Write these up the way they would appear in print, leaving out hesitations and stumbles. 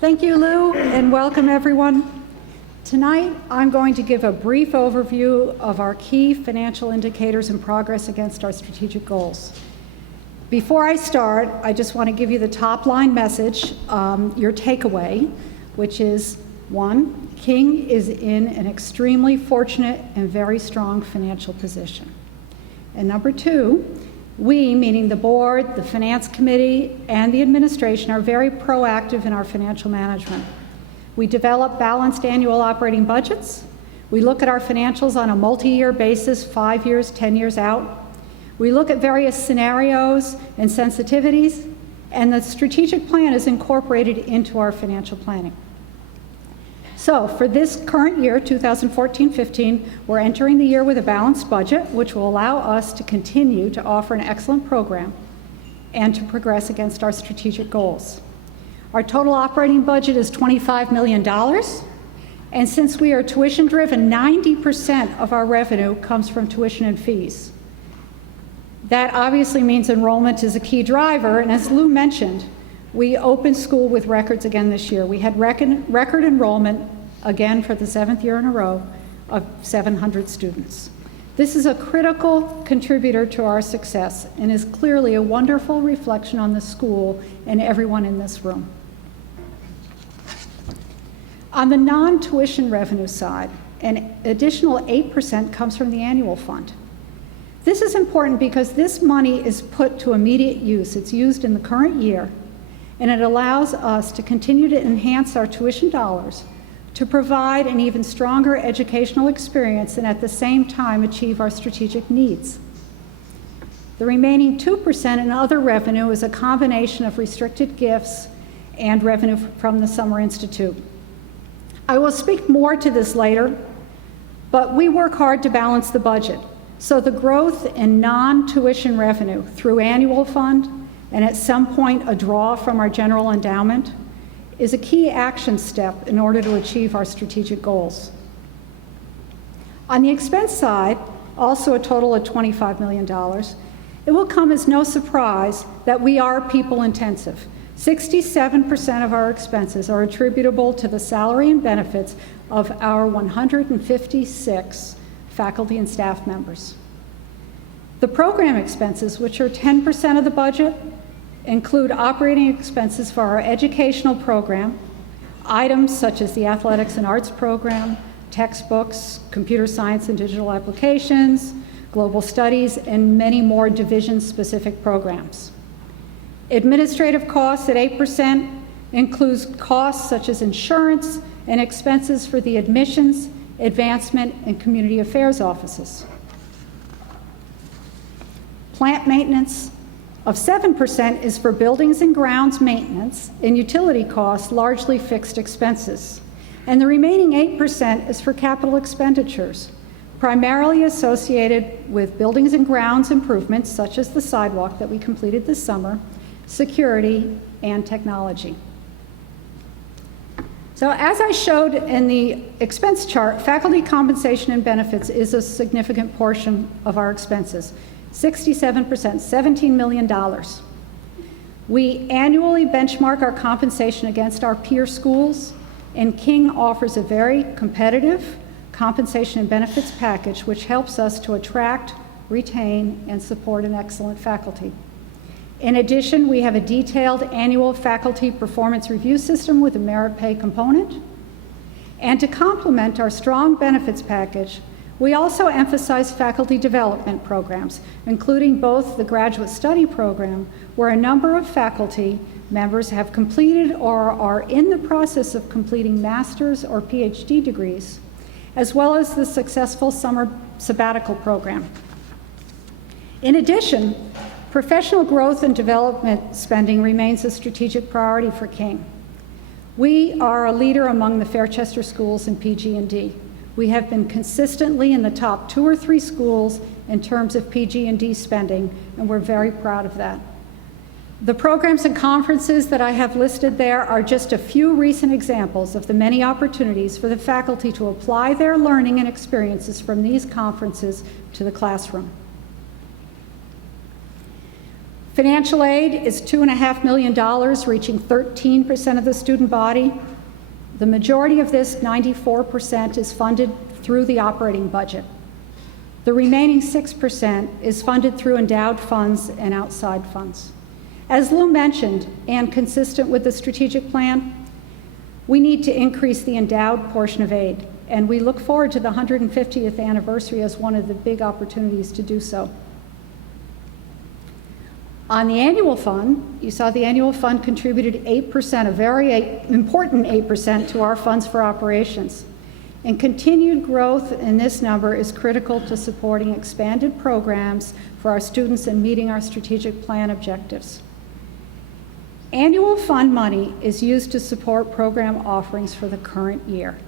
Thank you, Lou, and welcome everyone. Tonight, I'm going to give a brief overview of our key financial indicators and progress against our strategic goals. Before I start, I just want to give you the top line message, your takeaway, which is 1, King is in an extremely fortunate and very strong financial position. And number 2, we, meaning the board, the finance committee, and the administration, are very proactive in our financial management. We develop balanced annual operating budgets. We look at our financials on a multi-year basis, 5 years, 10 years out. We look at various scenarios and sensitivities, and the strategic plan is incorporated into our financial planning. So for this current year, 2014-15, we're entering the year with a balanced budget, which will allow us to continue to offer an excellent program and to progress against our strategic goals. Our total operating budget is $25 million, and since we are tuition-driven, 90% of our revenue comes from tuition and fees. That obviously means enrollment is a key driver, and as Lou mentioned, we opened school with records again this year. We had record enrollment again for the 7th year in a row of 700 students. This is a critical contributor to our success and is clearly a wonderful reflection on the school and everyone in this room. On the non-tuition revenue side, an additional 8% comes from the annual fund. This is important because this money is put to immediate use. It's used in the current year, and it allows us to continue to enhance our tuition dollars to provide an even stronger educational experience and at the same time achieve our strategic needs. The remaining 2% in other revenue is a combination of restricted gifts and revenue from the Summer Institute. I will speak more to this later, but we work hard to balance the budget. So the growth in non-tuition revenue through annual fund and at some point a draw from our general endowment is a key action step in order to achieve our strategic goals. On the expense side, also a total of $25 million, it will come as no surprise that we are people intensive. 67% of our expenses are attributable to the salary and benefits of our 156 faculty and staff members. The program expenses, which are 10% of the budget, include operating expenses for our educational program, items such as the athletics and arts program, textbooks, computer science and digital applications, global studies, and many more division-specific programs. Administrative costs at 8% includes costs such as insurance and expenses for the admissions, advancement, and community affairs offices. Plant maintenance of 7% is for buildings and grounds maintenance and utility costs, largely fixed expenses. And the remaining 8% is for capital expenditures, primarily associated with buildings and grounds improvements, such as the sidewalk that we completed this summer, security, and technology. So as I showed in the expense chart, faculty compensation and benefits is a significant portion of our expenses. 67%, $17 million. We annually benchmark our compensation against our peer schools, and King offers a very competitive compensation and benefits package which helps us to attract, retain, and support an excellent faculty. In addition, we have a detailed annual faculty performance review system with a merit pay component. And to complement our strong benefits package, we also emphasize faculty development programs, including both the graduate study program, where a number of faculty members have completed or are in the process of completing master's or PhD degrees, as well as the successful summer sabbatical program. In addition, professional growth and development spending remains a strategic priority for King. We are a leader among the Fairchester schools in PG&D. We have been consistently in the top 2 or 3 schools in terms of PG&D spending, and we're very proud of that. The programs and conferences that I have listed there are just a few recent examples of the many opportunities for the faculty to apply their learning and experiences from these conferences to the classroom. Financial aid is $2.5 million, reaching 13% of the student body. The majority of this, 94%, is funded through the operating budget. The remaining 6% is funded through endowed funds and outside funds. As Lou mentioned, and consistent with the strategic plan, we need to increase the endowed portion of aid, and we look forward to the 150th anniversary as one of the big opportunities to do so. On the annual fund, you saw the annual fund contributed 8%, a very important 8% to our funds for operations. And continued growth in this number is critical to supporting expanded programs for our students and meeting our strategic plan objectives. Annual fund money is used to support program offerings for the current year.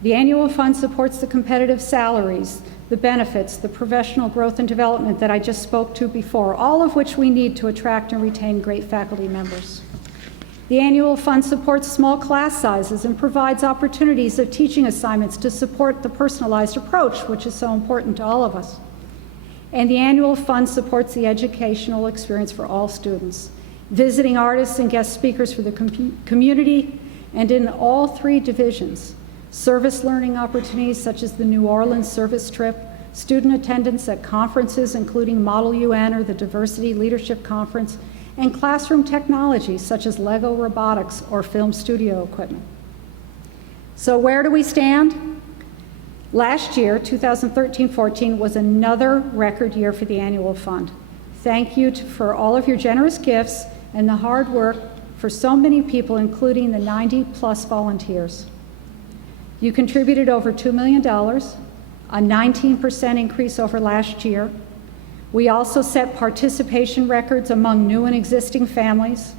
The annual fund supports the competitive salaries, the benefits, the professional growth and development that I just spoke to before, all of which we need to attract and retain great faculty members. The annual fund supports small class sizes and provides opportunities of teaching assignments to support the personalized approach, which is so important to all of us. And the annual fund supports the educational experience for all students, visiting artists and guest speakers for the community, and in all three divisions. Service learning opportunities such as the New Orleans service trip, student attendance at conferences including Model UN or the Diversity Leadership Conference, and classroom technologies such as Lego robotics or film studio equipment. So where do we stand? Last year, 2013-14, was another record year for the annual fund. Thank you for all of your generous gifts and the hard work for so many people, including the 90+ volunteers. You contributed over $2 million, a 19% increase over last year. We also set participation records among new and existing families.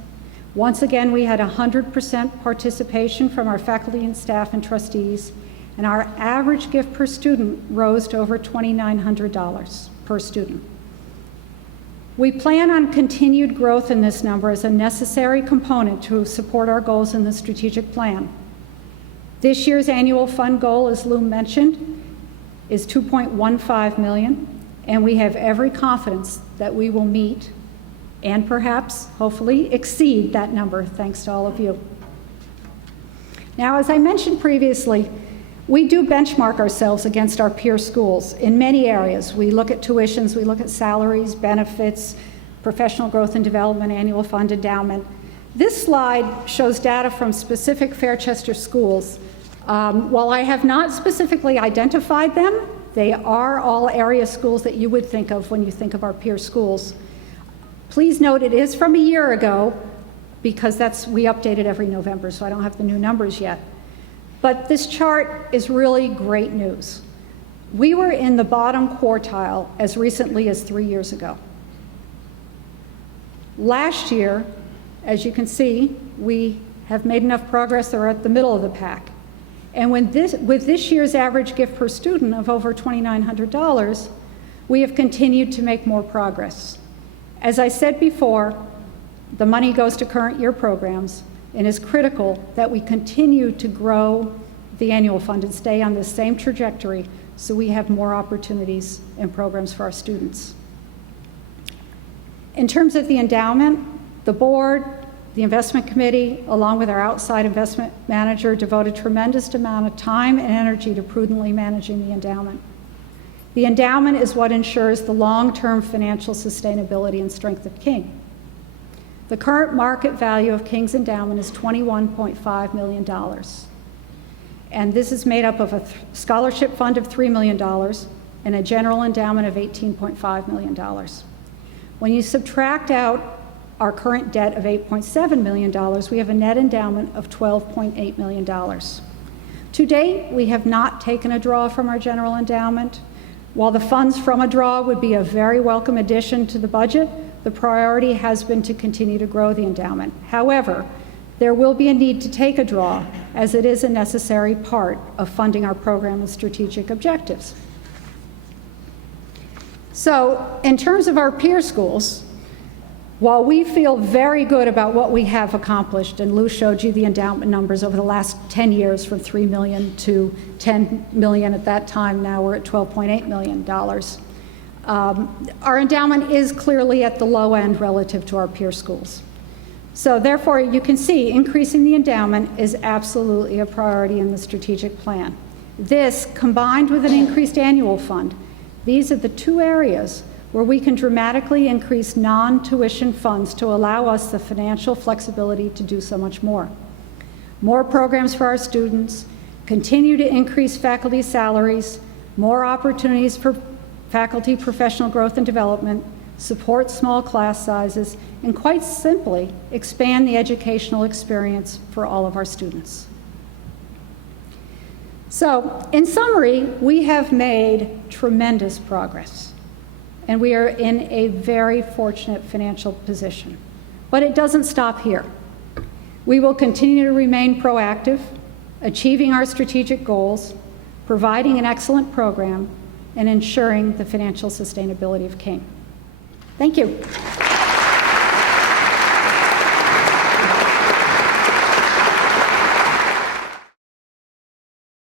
Once again, we had 100% participation from our faculty and staff and trustees, and our average gift per student rose to over $2,900 per student. We plan on continued growth in this number as a necessary component to support our goals in the strategic plan. This year's annual fund goal, as Lou mentioned, is $2.15 million, and we have every confidence that we will meet and perhaps, hopefully, exceed that number, thanks to all of you. Now, as I mentioned previously, we do benchmark ourselves against our peer schools in many areas. We look at tuitions, we look at salaries, benefits, professional growth and development, annual fund endowment. This slide shows data from specific Fairchester schools. While I have not specifically identified them, they are all area schools that you would think of when you think of our peer schools. Please note it is from a year ago because we update it every November, so I don't have the new numbers yet. But this chart is really great news. We were in the bottom quartile as recently as 3 years ago. Last year, as you can see, we have made enough progress that we're at the middle of the pack. And with this year's average gift per student of over $2,900, we have continued to make more progress. As I said before, the money goes to current year programs, and it's critical that we continue to grow the annual fund and stay on the same trajectory so we have more opportunities and programs for our students. In terms of the endowment, the board, the investment committee, along with our outside investment manager, devote a tremendous amount of time and energy to prudently managing the endowment. The endowment is what ensures the long-term financial sustainability and strength of King. The current market value of King's endowment is $21.5 million. And this is made up of a scholarship fund of $3 million and a general endowment of $18.5 million. When you subtract out our current debt of $8.7 million, we have a net endowment of $12.8 million. To date, we have not taken a draw from our general endowment. While the funds from a draw would be a very welcome addition to the budget, the priority has been to continue to grow the endowment. However, there will be a need to take a draw, as it is a necessary part of funding our program and strategic objectives. So, in terms of our peer schools, while we feel very good about what we have accomplished, and Lou showed you the endowment numbers over the last 10 years from $3 million to $10 million at that time, now we're at $12.8 million. Our endowment is clearly at the low end relative to our peer schools. So therefore, you can see increasing the endowment is absolutely a priority in the strategic plan. This, combined with an increased annual fund, these are the two areas where we can dramatically increase non-tuition funds to allow us the financial flexibility to do so much more. More programs for our students, continue to increase faculty salaries, more opportunities for faculty professional growth and development, support small class sizes, and quite simply, expand the educational experience for all of our students. So, in summary, we have made tremendous progress, and we are in a very fortunate financial position. But it doesn't stop here. We will continue to remain proactive, achieving our strategic goals, providing an excellent program, and ensuring the financial sustainability of King. Thank you.